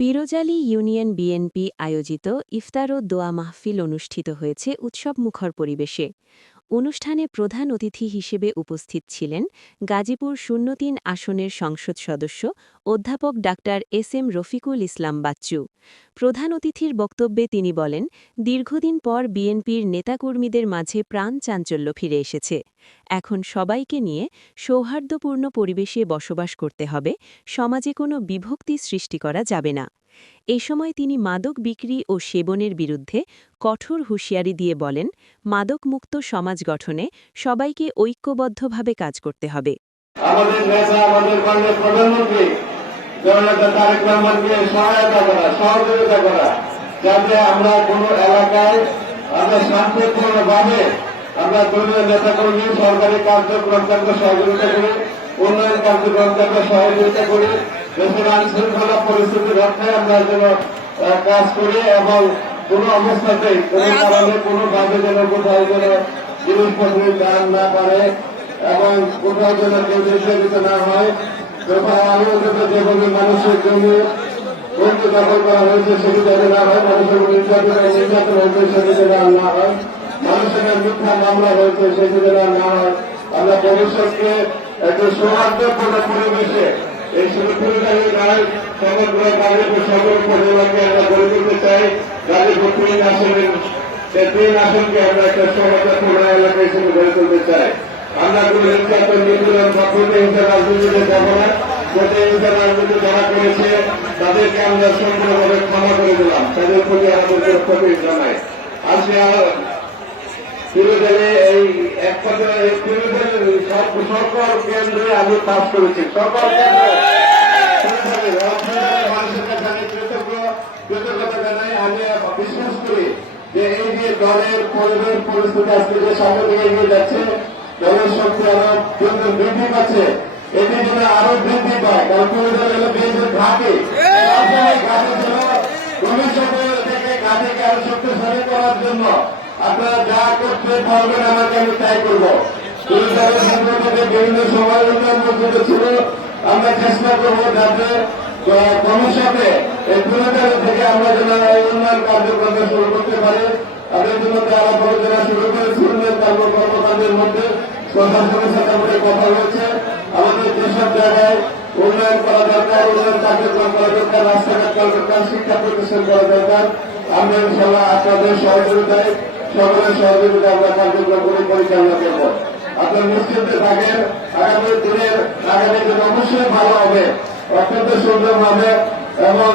পিরোজালি union BNP আয়োজিত ইফতার ও দোয়া মাহফিল অনুষ্ঠিত হয়েছে উৎসবমুখর পরিবেশে। অনুষ্ঠানে প্রধান অতিথি হিসেবে উপস্থিত ছিলেন গাজীপুর ০৩ আসনের সংসদ সদস্য অধ্যাপক doctor S M Rafiqul Islam Bachchu. প্রধান অতিথির বক্তব্যে তিনি বলেন, দীর্ঘদিন পর বিএনপির নেতাকর্মীদের মাঝে প্রাণ চাঞ্চল্য ফিরে এসেছে। এখন সবাইকে নিয়ে সৌহার্দ্যপূর্ণ পরিবেশে বসবাস করতে হবে, সমাজে কোনো বিভক্তি সৃষ্টি করা যাবে না। এ সময় তিনি মাদক বিক্রি ও সেবনের বিরুদ্ধে কঠোর হুঁশিয়ারি দিয়ে বলেন, মাদকমুক্ত সমাজ গঠনে সবাইকে ঐক্যবদ্ধভাবে কাজ করতে হবে। আমাদের নেতা, আমাদের মাননীয় প্রধানমন্ত্রী জননেতা তারেক রহমানকে সহায়তা করা, সহযোগিতা করা, যাতে আমরা কোন এলাকায় আমরা শান্তিপূর্ণভাবে আমরা দলীয় নেতাকর্মী সরকারি কার্যক্রম সহযোগিতা করি, উন্নয়ন কার্যক্রম সহযোগিতা করি, দেশের আইন শৃঙ্খলা পরিস্থিতি রক্ষায় আমরা যেন কাজ করি এবং কোন অবস্থাতেই কোন কারণে কোনোভাবে যেন কোথাও যেন জিনিসপত্রের দাম না পারে এবং কোথাও যেন কেউ নির্যাতিত না হয়। কোথাও আয়োজিত যেভাবে মানুষের জমি বন্ধু দখল করা হয়েছে সেটি যাতে না হয়, মানুষের নির্যাতন হয়েছে সেটি যেন না হয়, মানুষের মিথ্যা মামলা হয়েছে সেটি যেন না হয়। আমরা ভবিষ্যৎকে একটু সৌহার্দ্যপূর্ণ পরিবেশে এই সুরক্ষায় নয়, সমগ্র গাজীপুর সদর উপজেলাকে আমরা গড়ে তুলতে চাই। গাজীপুর ৩ আসনের ৩ আসনকে আমরা একটা সৌহার্দ্যপূর্ণ এলাকা হিসেবে গড়ে তুলতে চাই। আমরা কোন নির্যাতন নিপীড়ন বা প্রতিহিংসা রাজনীতিতে যাব না। প্রতিহিংসা রাজনীতি যারা করেছে তাদেরকে আমরা সম্পূর্ণভাবে ক্ষমা করে দিলাম, তাদের প্রতি আমাদের প্রতি জানাই। আজকে পিরোজালি এই এক পর্যায়ে সকল কেন্দ্রে আমি পাস করেছি, সকল কেন্দ্রে মানুষের কাছে আমি কৃতজ্ঞতা জানাই। আমি বিশ্বাস করি যে এই যে দলের পরিবেশ পরিস্থিতি আজকে যে সামনে দিকে এগিয়ে যাচ্ছে, দলের শক্তি আরো বৃদ্ধি পাচ্ছে, এটি যেন আরো বৃদ্ধি পায়। কারণ পিরোজালি হল বিএনপির ঘাঁটি, ঘাঁটি যেন ভবিষ্যতে থেকে ঘাঁটিকে আরো শক্তিশালী করার জন্য আপনারা যা করতে পারবেন আমাকে আমি তাই করবো। বিভিন্ন সময় উন্নয়ন ছিল, আমরা চেষ্টা করবো যাতে ভবিষ্যতে এই পিরোজালি থেকে আমরা যেন এই উন্নয়ন কার্যক্রম শুরু করতে পারি। আর এই জন্য তারা পরিচালনা শুরু করেছি উন্নয়ন কর্মকাণ্ডের মধ্যে প্রশাসনের সাথে আমাদের কথা হয়েছে। আমাদের যেসব জায়গায় উন্নয়ন করা দরকার, উন্নয়ন কার্যক্রম করা দরকার, রাস্তাঘাট করা দরকার, শিক্ষা প্রতিষ্ঠান করা দরকার, আমরা ইনশাল্লাহ আপনাদের সহযোগিতায় সকলের সহযোগিতা আমরা কার্যক্রম করে পরিচালনা করবো। আপনার নিশ্চিন্তে থাকেন, আগামী দিনের আগামী দিন অবশ্যই ভালো হবে, অত্যন্ত সুন্দর হবে এবং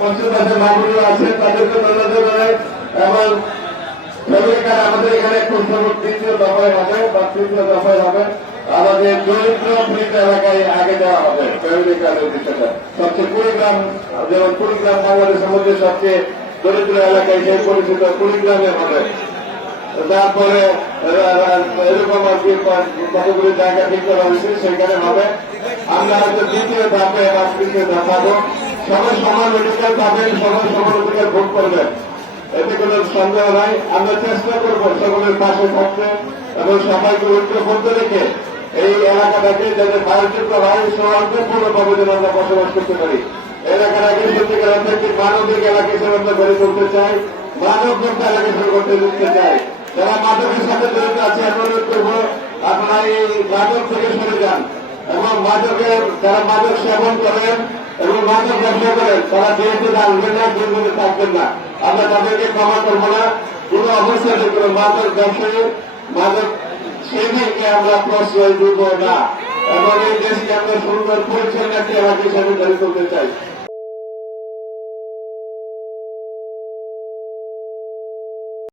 পঞ্চদাসের মামুরা আছে তাদেরকে ধন্যবাদ জানাই। এবং আমাদের এখানে খুব তৃতীয় দফায় হবে বা তৃতীয় দফায় হবে আমাদের দরিদ্র পীড়িত এলাকায় আগে দেওয়া হবে ফ্যামিলি কার্ডের বিষয়টা। সবচেয়ে কুড়িগ্রাম, যেমন কুড়িগ্রাম বাংলাদেশের মধ্যে সবচেয়ে দরিদ্র এলাকায় যে পরিচিত কুড়িগ্রামে হবে। তারপরে এরকম আর কি কতগুলি জায়গা ঠিক করা হয়েছে সেখানে হবে। আমরা হয়তো দ্বিতীয় ধাপে বা তৃতীয় ধাপ পাবো। সবাই সমান অধিকার পাবেন, সবাই সমান অধিকার ভোট করবেন, এতে কোনো সন্দেহ নাই। আমরা চেষ্টা করবো সকলের পাশে থাকতে এবং সবাইকে ঐক্যবদ্ধ রেখে এই এলাকাটাকে যাতে ভারতীয় ভাই সৌহার্দ্যপূর্ণভাবে যেন আমরা বসবাস করতে পারি। এলাকাটাকে সত্যিকার অর্থে মানবিক এলাকা হিসেবে আমরা গড়ে তুলতে চাই, মানব মুক্ত এলাকা হিসেবে করতে দিতে চাই। যারা মাদকের সাথে জড়িত আছে অনুরোধ করবো আপনারা এই মাদক থেকে সরে যান এবং মাদকের যারা মাদক সেবন করেন এবং মাদক ব্যবসা করেন তারা বিএনপিতে আসবেন না, বিএনপিতে থাকবেন না। আমরা তাদেরকে ক্ষমা করবো না। কোন অবস্থাতে কোন মাদক ব্যবসায়ী মাদক সেদিকে আমরা প্রশ্রয় দিব না এবং এই দেশকে আমরা সুন্দর পরিচ্ছন্ন একটি এলাকা হিসাবে গড়ে তুলতে চাই।